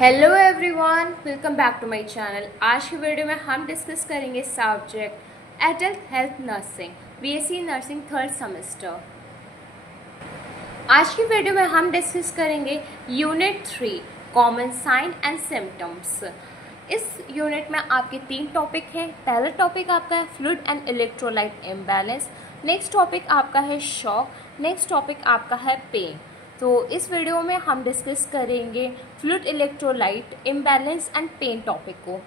Hello everyone, welcome back to my channel. आज की video में हम डिस्कस करेंगे subject adult health nursing, BSc nursing third semester. आज की वीडियो में हम डिस्कस करेंगे unit 3 common sign and symptoms. इस यूनिट में आपके 3 टॉपिक हैं। पहला टॉपिक आपका है fluid and electrolyte imbalance, next topic आपका है शॉक, नेक्स्ट टॉपिक आपका है पेन। तो इस वीडियो में हम डिस्कस करेंगे fluid electrolyte imbalance and pain topic को।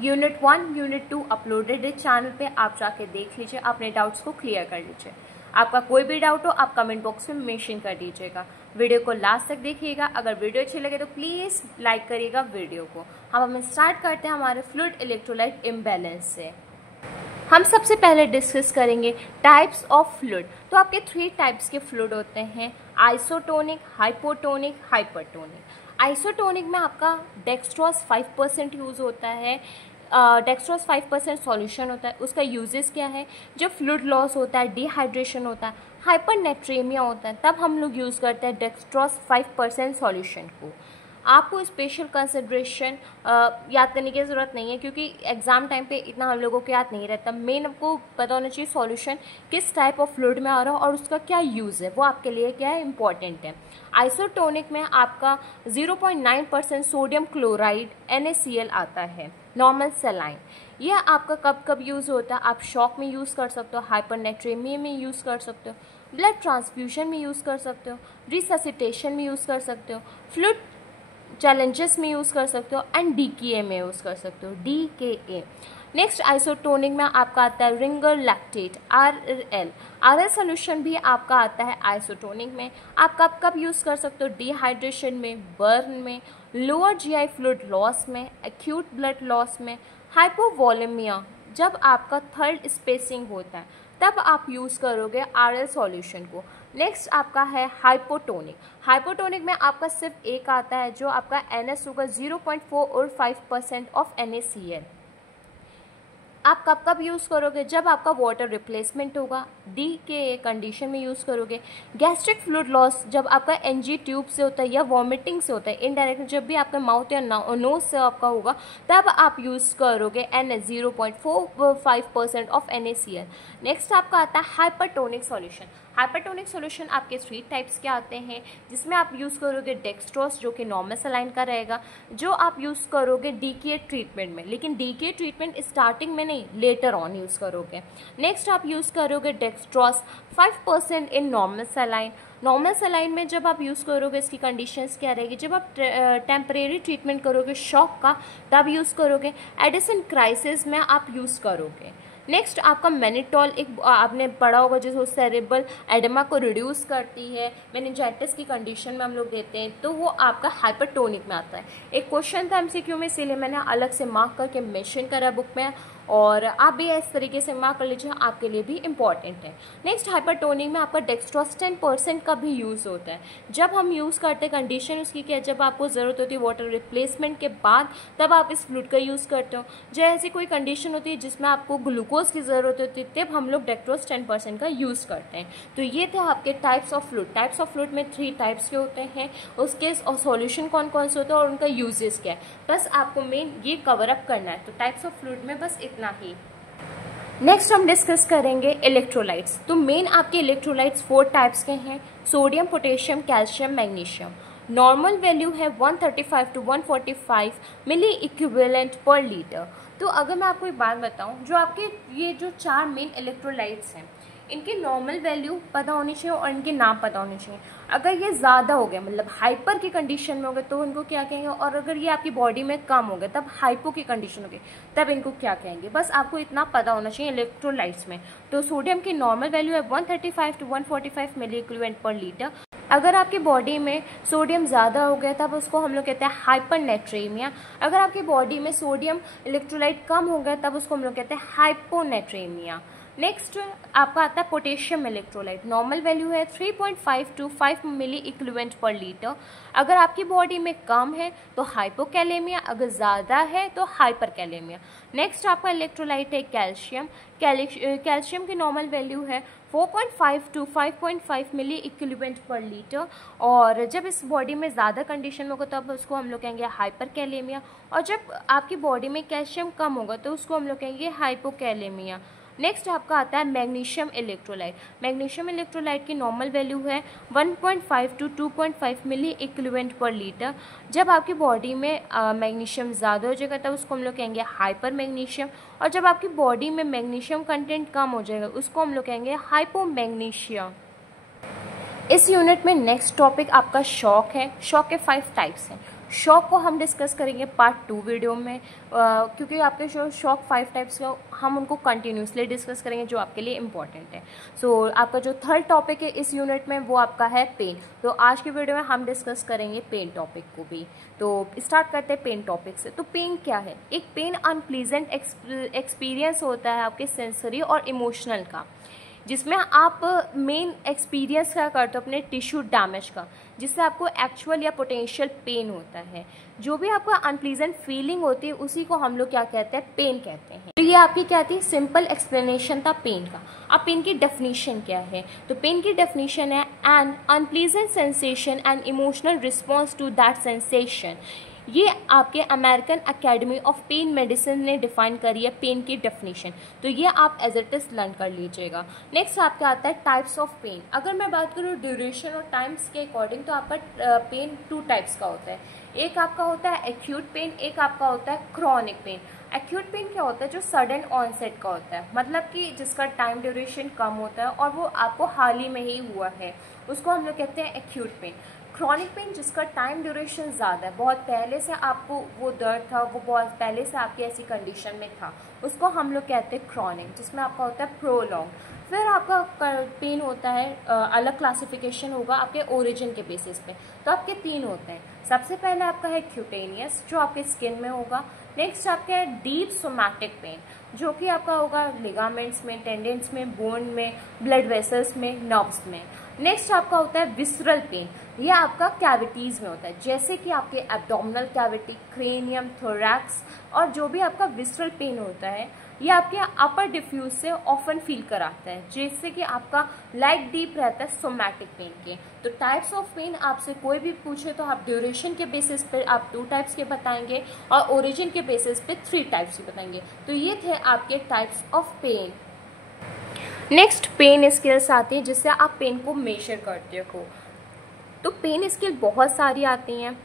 यूनिट 1 यूनिट 2 अपलोडेड है चैनल पे, आप जाके देख लीजिए, अपने डाउट्स को क्लियर कर लीजिए। आपका कोई भी डाउट हो आप कमेंट बॉक्स में मेंशन कर दीजिएगा। वीडियो को लास्ट तक देखिएगा। अगर वीडियो अच्छी लगे तो प्लीज़ लाइक करिएगा वीडियो को। हम स्टार्ट करते हैं हमारे फ्लूइड इलेक्ट्रोलाइट इम्बैलेंस से। हम सबसे पहले डिस्कस करेंगे टाइप्स ऑफ फ्लूइड। तो आपके 3 टाइप्स के फ्लूइड होते हैं, आइसोटोनिक, हाइपोटोनिक, हाइपरटोनिक। आइसोटोनिक में आपका डेक्सट्रोज 5% यूज़ होता है। डेक्सट्रोज 5% सॉल्यूशन होता है। उसका यूजेस क्या है? जब फ्लूइड लॉस होता है, डिहाइड्रेशन होता है, हाइपरनेट्रेमिया होता है, तब हम लोग यूज़ करते हैं डेक्सट्रोज 5% सॉल्यूशन को। आपको स्पेशल कंसिड्रेशन याद करने की ज़रूरत नहीं है, क्योंकि एग्ज़ाम टाइम पे इतना हम लोगों को याद नहीं रहता। मेन आपको पता होना चाहिए सॉल्यूशन किस टाइप ऑफ फ्लूइड में आ रहा है और उसका क्या यूज़ है, वो आपके लिए क्या है, इंपॉर्टेंट है। आइसोटोनिक में आपका 0.9% सोडियम क्लोराइड NaCl आता है। नॉर्मल सेलाइन, यह आपका कब कब यूज़ होता है? आप शॉक में यूज़ कर सकते हो, हाइपरनेट्रेमिया में यूज़ कर सकते हो, ब्लड ट्रांसफ्यूजन में यूज़ कर सकते हो, रिससिटेशन में यूज़ कर सकते हो, फ्लूइड चैलेंजेस में यूज़ कर सकते हो, एंड DKA में यूज़ कर सकते हो, DKA। नेक्स्ट आइसोटोनिक में आपका आता है रिंगर लैक्टेट, RL सोल्यूशन भी आपका आता है आइसोटोनिक में। आप कब कब यूज़ कर सकते हो? डिहाइड्रेशन में, बर्न में, लोअर GI फ्लूइड लॉस में, एक्यूट ब्लड लॉस में, हाइपोवोलेमिया, जब आपका थर्ड स्पेसिंग होता है तब आप यूज़ करोगे RL सॉल्यूशन को। नेक्स्ट आपका है हाइपोटोनिक। हाइपोटोनिक में आपका सिर्फ एक आता है जो आपका NS होगा 0.4 और 5% ऑफ NaCl। आप कब कब यूज़ करोगे? जब आपका वाटर रिप्लेसमेंट होगा, DKA कंडीशन में यूज़ करोगे। गैस्ट्रिक फ्लूइड लॉस जब आपका NG ट्यूब से होता है या वॉमिटिंग से होता है, इनडायरेक्ट जब भी आपका माउथ या नोज से आपका होगा, तब आप यूज़ करोगे NS 0.45% ऑफ NaCl। नेक्स्ट आपका आता है हाइपरटोनिक सॉल्यूशन। हाइपरटोनिक सॉल्यूशन आपके 3 टाइप्स के आते हैं, जिसमें आप यूज़ करोगे डेक्सट्रोज जो कि नॉर्मल सलाइन का रहेगा, जो आप यूज़ करोगे DKA ट्रीटमेंट में, लेकिन DKA ट्रीटमेंट स्टार्टिंग में नहीं, लेटर ऑन यूज़ करोगे। नेक्स्ट आप यूज़ करोगे dextrose 5% in normal saline. Normal saline में जब आप यूज़ करोगे इसकी कंडीशंस क्या रहेगी? जब आप टेम्परेरी ट्रीटमेंट करोगे शॉक का, तब यूज़ करोगे। एडिसन क्राइसिस में आप यूज़ करोगे। नेक्स्ट आपका मैनिटॉल, एक आपने पढ़ा होगा जो सेरेब्रल एडेमा को रिड्यूस करती है, मेनिंजाइटिस की कंडीशन में हम लोग देते हैं, तो वो आपका हाइपरटोनिक में आता है। एक क्वेश्चन था MCQ में, इसीलिए मैंने अलग से मार्क करके मेंशन करा बुक में, और आप भी इस तरीके से मार्क कर लीजिए, आपके लिए भी इंपॉर्टेंट है। नेक्स्ट हाइपरटोनिक में आपका डेक्सट्रोज 10% का भी यूज़ होता है। जब हम यूज़ करते हैं, कंडीशन उसकी क्या है, जब आपको ज़रूरत होती है वाटर रिप्लेसमेंट के बाद, तब आप इस फ्लूइड का यूज़ करते हो। जैसे कोई कंडीशन होती है जिसमें आपको ग्लूकोज की ज़रूरत होती है, तब हम लोग डेक्सट्रोज 10% का यूज़ करते हैं। तो ये थे आपके types of fluid. Types of fluid में 3 टाइप्स के होते हैं, उसके सॉल्यूशन कौन कौन से होते हैं और उनका यूजेस क्या है, बस आपको मेन ये कवर अप करना है। तो टाइप्स ऑफ फ्लूइड में बस इतना ही। नेक्स्ट हम डिस्कस करेंगे इलेक्ट्रोलाइट्स। तो मेन आपके इलेक्ट्रोलाइट्स 4 टाइप्स के हैं, sodium, potassium, calcium, magnesium. Normal value है 135 to 145 milliequivalent per litre. तो अगर मैं आपको एक बात बताऊं, जो आपके ये जो 4 मेन इलेक्ट्रोलाइट्स हैं, इनकी नॉर्मल वैल्यू पता होनी चाहिए और इनके नाम पता होने चाहिए। अगर ये ज़्यादा हो गया, मतलब हाइपर की कंडीशन में हो गए, तो इनको क्या कहेंगे, और अगर ये आपकी बॉडी में कम हो गया, तब हाइपो की कंडीशन हो गई, तब इनको क्या कहेंगे। बस आपको इतना पता होना चाहिए इलेक्ट्रोलाइट्स में। तो सोडियम की नॉर्मल वैल्यू है 135 to 145 milliequivalent per litre. अगर आपकी बॉडी में सोडियम ज़्यादा हो गया, तब उसको हम लोग कहते हैं हाइपरनेट्रेमिया। अगर आपकी बॉडी में सोडियम इलेक्ट्रोलाइट कम हो गया, तब उसको हम लोग कहते हैं हाइपोनेट्रेमिया। नेक्स्ट आपका आता है पोटेशियम इलेक्ट्रोलाइट। नॉर्मल वैल्यू है 3.5 to 5 milliequivalent per litre. अगर आपकी बॉडी में कम है तो हाइपोकैलेमिया, अगर ज़्यादा है तो हाइपरकैलेमिया। नेक्स्ट आपका इलेक्ट्रोलाइट है कैल्शियम। कैल्शियम की नॉर्मल वैल्यू है 4.5 to 5.5 milliequivalent per litre. और जब इस बॉडी में ज़्यादा कंडीशन में होगा तब उसको हम लोग कहेंगे हाइपरकैलेमिया, और जब आपकी बॉडी में कैल्शियम कम होगा तो उसको हम लोग कहेंगे हाइपोकैलेमिया। नेक्स्ट आपका आता है मैग्नीशियम इलेक्ट्रोलाइट। मैग्नीशियम इलेक्ट्रोलाइट की नॉर्मल वैल्यू है 1.5 to 2.5 milliequivalent per litre. जब आपकी बॉडी में मैग्नीशियम ज़्यादा हो जाएगा तब उसको हम लोग कहेंगे हाइपर मैग्नीशियम, और जब आपकी बॉडी में मैग्नीशियम कंटेंट कम हो जाएगा उसको हम लोग कहेंगे हाइपोमैग्नीशिया। इस यूनिट में नेक्स्ट टॉपिक आपका शॉक है। शॉक के 5 टाइप्स हैं। शॉक को हम डिस्कस करेंगे पार्ट 2 वीडियो में, क्योंकि आपके जो शॉक 5 टाइप्स का हम उनको कंटिन्यूसली डिस्कस करेंगे जो आपके लिए इम्पॉर्टेंट है। सो आपका जो थर्ड टॉपिक है इस यूनिट में वो आपका है पेन। तो आज की वीडियो में हम डिस्कस करेंगे पेन टॉपिक को भी। तो स्टार्ट करते हैं पेन टॉपिक से। तो पेन क्या है? एक पेन अनप्लीजेंट एक्सपीरियंस होता है आपके सेंसरी और इमोशनल का, जिसमें आप मेन एक्सपीरियंस क्या करते हो अपने टिश्यू डैमेज का, जिससे आपको एक्चुअल या पोटेंशियल पेन होता है। जो भी आपको अनप्लीजेंट फीलिंग होती है उसी को हम लोग क्या कहते हैं? पेन कहते हैं। तो ये आपकी क्या थी? सिंपल एक्सप्लेनेशन था पेन का। अब पेन की डेफिनेशन क्या है? तो पेन की डेफिनेशन है an unpleasant sensation and emotional response to that sensation. ये आपके American Academy of Pain Medicine ने डिफाइन करी है पेन की डेफिनेशन। तो ये आप एज इट इज लर्न कर लीजिएगा। नेक्स्ट आपका आता है टाइप्स ऑफ पेन। अगर मैं बात करूँ ड्यूरेशन और टाइम्स के अकॉर्डिंग तो आपका पेन 2 टाइप्स का होता है। एक आपका होता है एक्यूट पेन, एक आपका होता है क्रॉनिक पेन। एक्यूट पेन क्या होता है? जो सडन ऑनसेट का होता है, मतलब कि जिसका टाइम ड्यूरेशन कम होता है और वो आपको हाल ही में ही हुआ है, उसको हम लोग कहते हैं एक्यूट पेन। क्रॉनिक पेन जिसका टाइम ड्यूरेशन ज़्यादा है, बहुत पहले से आपको वो दर्द था, वो बहुत पहले से आपकी ऐसी कंडीशन में था, उसको हम लोग कहते हैं क्रॉनिक, जिसमें आपका होता है प्रोलॉन्ग। फिर आपका पेन होता है अलग क्लासिफिकेशन होगा आपके ओरिजिन के बेसिस पे। तो आपके 3 होते हैं। सबसे पहले आपका है क्यूटेनियस, जो आपके स्किन में होगा। नेक्स्ट आपका है डीप सोमैटिक पेन, जो कि आपका होगा लिगामेंट्स में, टेंडेंस में, बोन में, ब्लड वेसल्स में, नर्व्स में। नेक्स्ट आपका होता है विसरल पेन। ये आपका कैविटीज़ में होता है, जैसे कि आपके एब्डोमिनल कैविटी, क्रेनियम, थोरैक्स, और जो भी आपका विसरल पेन होता है ये आपके अपर डिफ्यूज से ऑफन फील कराता है, जिससे कि आपका लाइक डीप रहता है सोमैटिक पेन के। तो टाइप्स ऑफ पेन आपसे कोई भी पूछे तो आप ड्यूरेशन के बेसिस पे आप 2 टाइप्स के बताएंगे और ओरिजिन के बेसिस पे 3 टाइप्स के बताएंगे। तो ये थे आपके types of pain. Next pain scales आती है जिससे आप पेन को मेजर करते हो। तो पेन स्केल बहुत सारी आती हैं,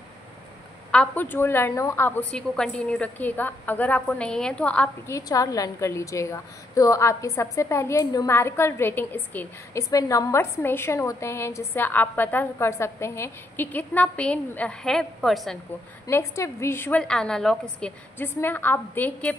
आपको जो लर्न हो आप उसी को कंटिन्यू रखिएगा। अगर आपको नहीं है तो आप ये 4 लर्न कर लीजिएगा। तो आपकी सबसे पहली है न्यूमेरिकल रेटिंग स्केल। इसमें नंबर्स मेंशन होते हैं जिससे आप पता कर सकते हैं कि कितना पेन है पर्सन को। नेक्स्ट है विजुअल एनालॉग स्केल, जिसमें आप देख के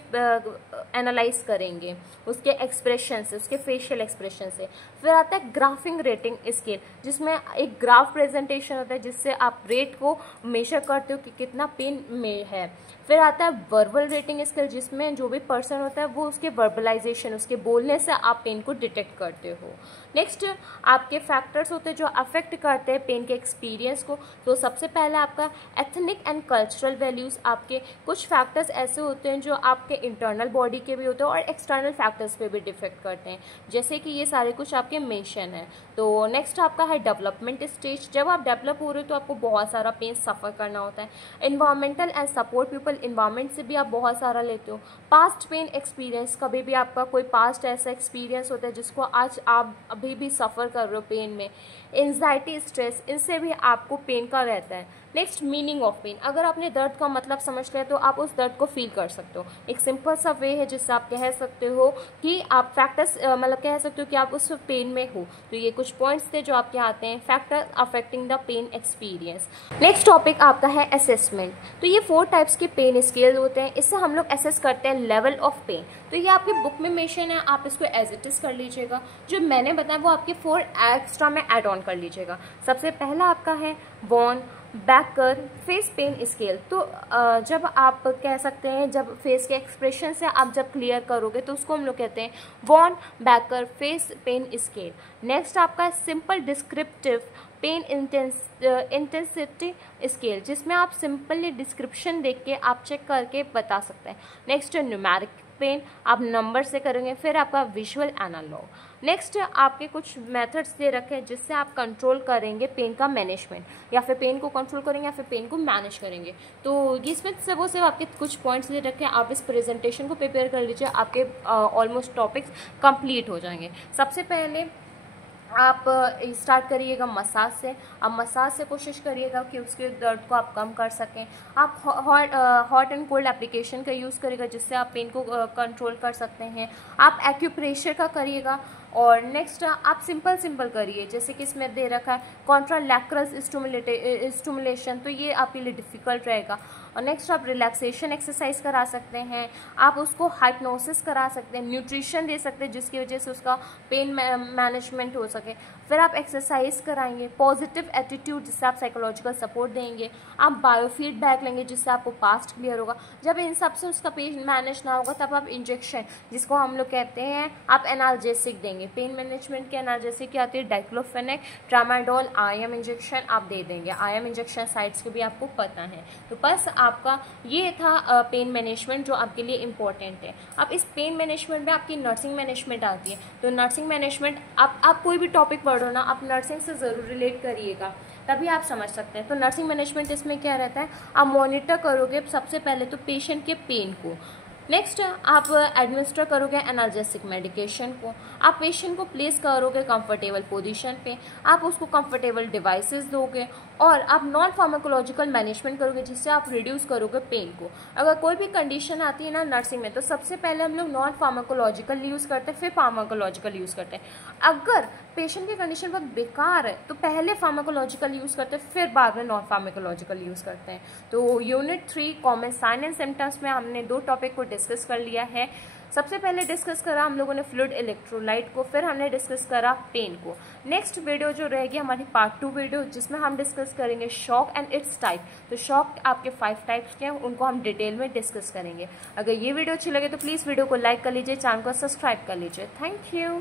एनालाइज करेंगे उसके एक्सप्रेशन से, उसके फेशियल एक्सप्रेशन से। फिर आता है ग्राफिंग रेटिंग स्केल, जिसमें एक ग्राफ प्रेजेंटेशन होता है जिससे आप रेट को मेजर करते हो कि कितना पेन में है। फिर आता है वर्बल रेटिंग स्केल, जिसमें जो भी पर्सन होता है वो उसके वर्बलाइजेशन, उसके बोलने से आप पेन को डिटेक्ट करते हो। नेक्स्ट आपके फैक्टर्स होते हैं जो अफेक्ट करते हैं पेन के एक्सपीरियंस को। तो सबसे पहला आपका एथनिक एंड कल्चरल वैल्यूज़। आपके कुछ फैक्टर्स ऐसे होते हैं जो आपके इंटरनल बॉडी के भी होते हैं और एक्सटर्नल फैक्टर्स पे भी डिफेक्ट करते हैं, जैसे कि ये सारे कुछ आपके मेंशन है। तो नेक्स्ट आपका है डेवलपमेंट स्टेज। जब आप डेवलप हो रहे हो तो आपको बहुत सारा पेन सफ़र करना होता है। Environmental and support people, environment से भी आप बहुत सारा लेते हो। पास्ट पेन एक्सपीरियंस, कभी भी आपका कोई पास्ट ऐसा एक्सपीरियंस होता है जिसको आज आप अभी भी सफ़र कर रहे हो पेन में। एंजाइटी, स्ट्रेस, इनसे भी आपको पेन का रहता है। Next meaning of pain. अगर आपने दर्द का मतलब समझ लिया तो आप उस दर्द को फील कर सकते हो। एक सिंपल सा वे है जिससे आप कह सकते हो कि आप फैक्टर्स मतलब कह सकते हो कि आप उस पेन में हो। तो ये कुछ पॉइंट्स थे जो आपके आते हैं factor affecting the pain experience. Next topic आपका है असेसमेंट। तो ये 4 टाइप्स के पेन स्केल होते हैं, इससे हम लोग असेस करते हैं लेवल ऑफ पेन। तो ये आपकी बुक में मेंशन है, आप इसको एज इट इज कर लीजिएगा। जो मैंने बताया वो आपके 4 एक्स्ट्रा में ऐड ऑन कर लीजिएगा। सबसे पहला आपका है Wong Baker face pain scale. तो जब आप कह सकते हैं जब फेस के एक्सप्रेशन से आप जब क्लियर करोगे तो उसको हम लोग कहते हैं Wong Baker face pain scale. Next आपका simple descriptive pain intensity scale, जिसमें आप सिंपली डिस्क्रिप्शन देख के आप चेक करके बता सकते हैं। नेक्स्ट न्यूमेरिक पेन आप नंबर से करेंगे, फिर आपका विजुअल एनालॉग। नेक्स्ट आपके कुछ मेथड्स दे रखे हैं जिससे आप कंट्रोल करेंगे पेन का मैनेजमेंट, या फिर पेन को कंट्रोल करेंगे या फिर पेन को मैनेज करेंगे। तो इसमें से वो सिर्फ आपके कुछ पॉइंट्स दे रखे हैं, आप इस प्रेजेंटेशन को प्रिपेयर कर लीजिए, आपके ऑलमोस्ट टॉपिक्स कंप्लीट हो जाएंगे। सबसे पहले आप स्टार्ट करिएगा मसाज से। आप मसाज से कोशिश करिएगा कि उसके दर्द को आप कम कर सकें। आप हॉट एंड कोल्ड एप्लीकेशन का यूज़ करिएगा जिससे आप पेन को कंट्रोल कर सकते हैं। आप एक्यूप्रेशर का करिएगा। और नेक्स्ट आप सिंपल करिए, जैसे कि इसमें दे रखा है कॉन्ट्रालैक्रस स्टिमुलेशन, तो ये आपके लिए डिफ़िकल्ट रहेगा। और नेक्स्ट आप रिलैक्सेशन एक्सरसाइज करा सकते हैं, आप उसको हाइप्नोसिस करा सकते हैं, न्यूट्रिशन दे सकते हैं जिसकी वजह से उसका पेन मैनेजमेंट हो सके। फिर आप एक्सरसाइज कराएंगे, पॉजिटिव एटीट्यूड जिससे आप साइकोलॉजिकल सपोर्ट देंगे, आप बायोफीडबैक लेंगे जिससे आपको पास्ट क्लियर होगा। जब इन सब से उसका पेन मैनेज ना होगा तब आप इंजेक्शन, जिसको हम लोग कहते हैं, आप एनाल्जेसिक देंगे। पेन मैनेजमेंट के एनाल्जेसिक क्या आती है, डाइक्लोफेनेक, ट्रामाडोल, IM इंजेक्शन आप दे देंगे। IM इंजेक्शन साइट्स के भी आपको पता है। तो बस आपका ये था पेन मैनेजमेंट जो आपके लिए इम्पोर्टेंट है। अब इस पेन मैनेजमेंट में आपकी नर्सिंग मैनेजमेंट आती है। तो नर्सिंग मैनेजमेंट आप कोई भी टॉपिक पढ़ो ना, आप नर्सिंग से ज़रूर रिलेट करिएगा, तभी आप समझ सकते हैं। तो नर्सिंग मैनेजमेंट इसमें क्या रहता है, आप मॉनिटर करोगे सबसे पहले तो पेशेंट के पेन को। नेक्स्ट आप एडमिनिस्टर करोगे एनाल्जेसिक मेडिकेशन को। आप पेशेंट को प्लेस करोगे कंफर्टेबल पोजीशन पे, आप उसको कंफर्टेबल डिवाइसेस दोगे और आप नॉन फार्माकोलॉजिकल मैनेजमेंट करोगे जिससे आप रिड्यूस करोगे पेन को। अगर कोई भी कंडीशन आती है ना नर्सिंग में, तो सबसे पहले हम लोग नॉन फार्माकोलॉजिकल यूज़ करते हैं, फिर फार्माकोलॉजिकल यूज़ करते हैं। अगर पेशेंट की कंडीशन बहुत बेकार है तो पहले फार्माकोलॉजिकल यूज़ करते हैं, फिर बाद में नॉन फार्माकोलॉजिकल यूज़ करते हैं। तो unit 3 common sign and symptoms में हमने 2 टॉपिक को डिस्कस कर लिया है। सबसे पहले डिस्कस करा हम लोगों ने फ्लूइड इलेक्ट्रोलाइट को, फिर हमने डिस्कस करा पेन को। नेक्स्ट वीडियो जो रहेगी हमारी पार्ट 2 वीडियो, जिसमें हम डिस्कस करेंगे शॉक एंड इट्स टाइप। तो शॉक आपके 5 टाइप्स के हैं, उनको हम डिटेल में डिस्कस करेंगे। अगर ये वीडियो अच्छी लगे तो प्लीज़ वीडियो को लाइक कर लीजिए, चैनल को सब्सक्राइब कर लीजिए। Thank you.